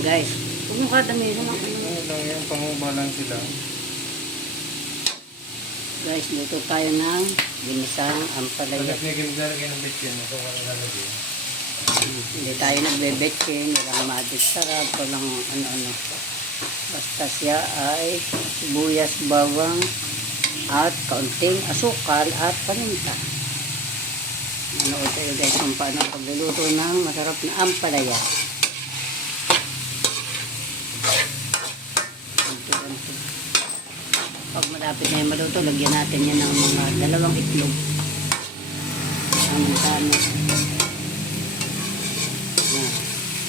Yan guys. Huwag mo kadami. Wala yan, panguba lang sila. Guys, luto tayo ng ginisang ampalaya. Nagiging lalagyan ng bitchin mo kung ano lalagyan. Hindi tayo nagbebetchin, walang magic sarap, walang ano-ano. Basta siya ay sibuyas, bawang, at kaunting asukal at paminta. Manood tayo guys kung paano pagluluto ng masarap na ampalaya. Pag malapit na yung maluto, lagyan natin yan ng mga 2 itlog. Ang tama.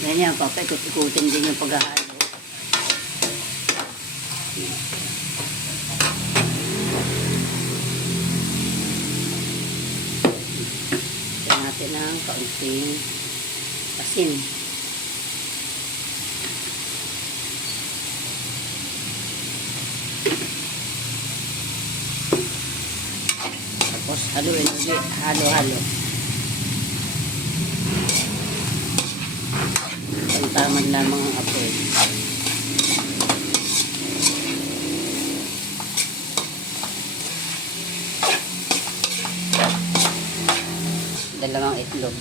Ganyan, papaikot-ikutin din yung paghahalo. Lagyan natin ng kaunting asin. Tapos haluin ulit, halo-halo. Tamad lamang ang apoy. Dalawang itlog.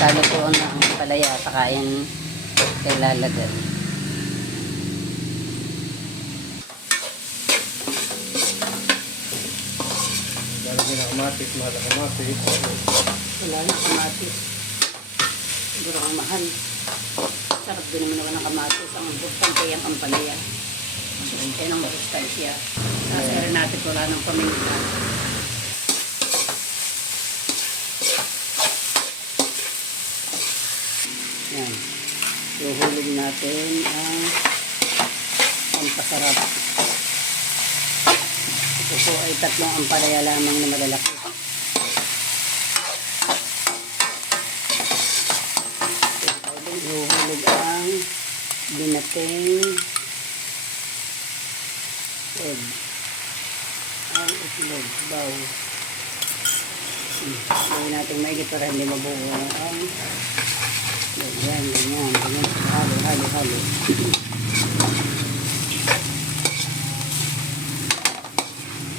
Talo po ang palaya at kain kay lalagay. Lalagyan ng kamatis, mahal na kamatis. Wala na kamatis. Siguro ang mahal. Sarap din naman naman ng kamatis. Ang importante yung ampalaya. Yan ang masustansya. Nasa rin natin wala ng paminta. Yan. Ihulog natin ang pampasarap. Ito po ay 3 ampalaya lamang na malalaki. Ihulog ang binating egg. Ang itlog, baw. Gawin natin maigit para hindi mabuo ang ganyan. Halo.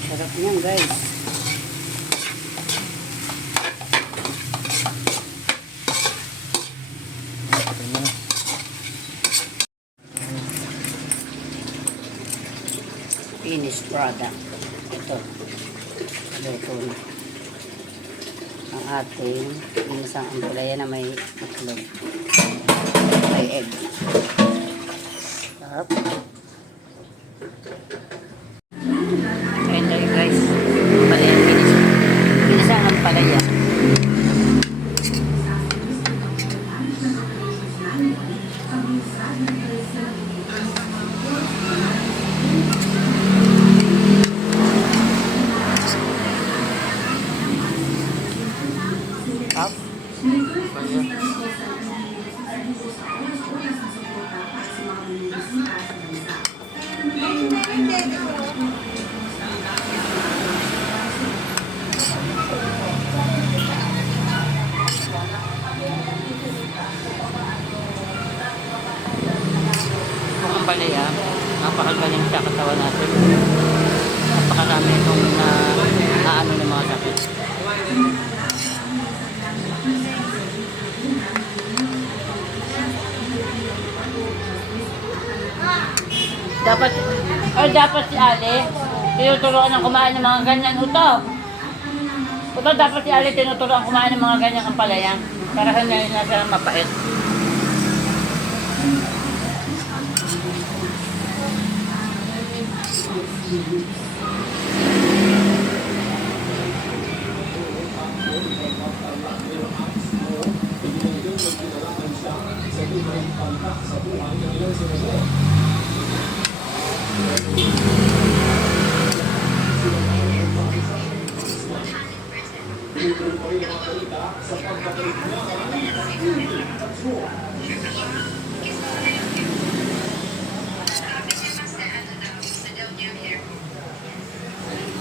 Sarap niyan guys. Finished product. Ito. Luto na. Ang ating ginisang ampalaya na may itlog. May egg. Sarap. Kain tayo guys. Ampalaya finish. Ginisang ampalaya. Up. Kung ang palaya, napakagaling sa katawan natin. Napakarami itong naano ng mga sakit. Dapat si Ale, tinuturuan ng kumain ng mga ganyan uto. Dapat si Ale tinuturuan kumain ng mga ganyan ampalaya. Para hindi na siya mapait.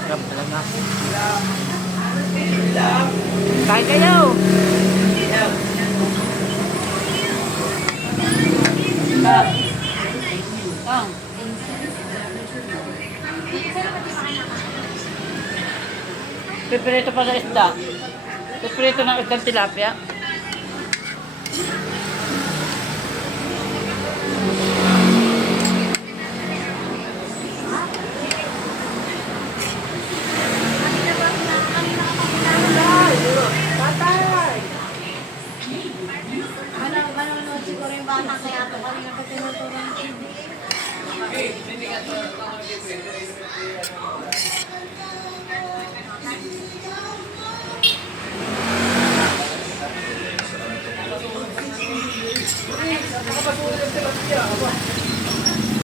Sarap talaga. Kain kayo! Piprito pa sa isda. Piprito ng isdang tilapia.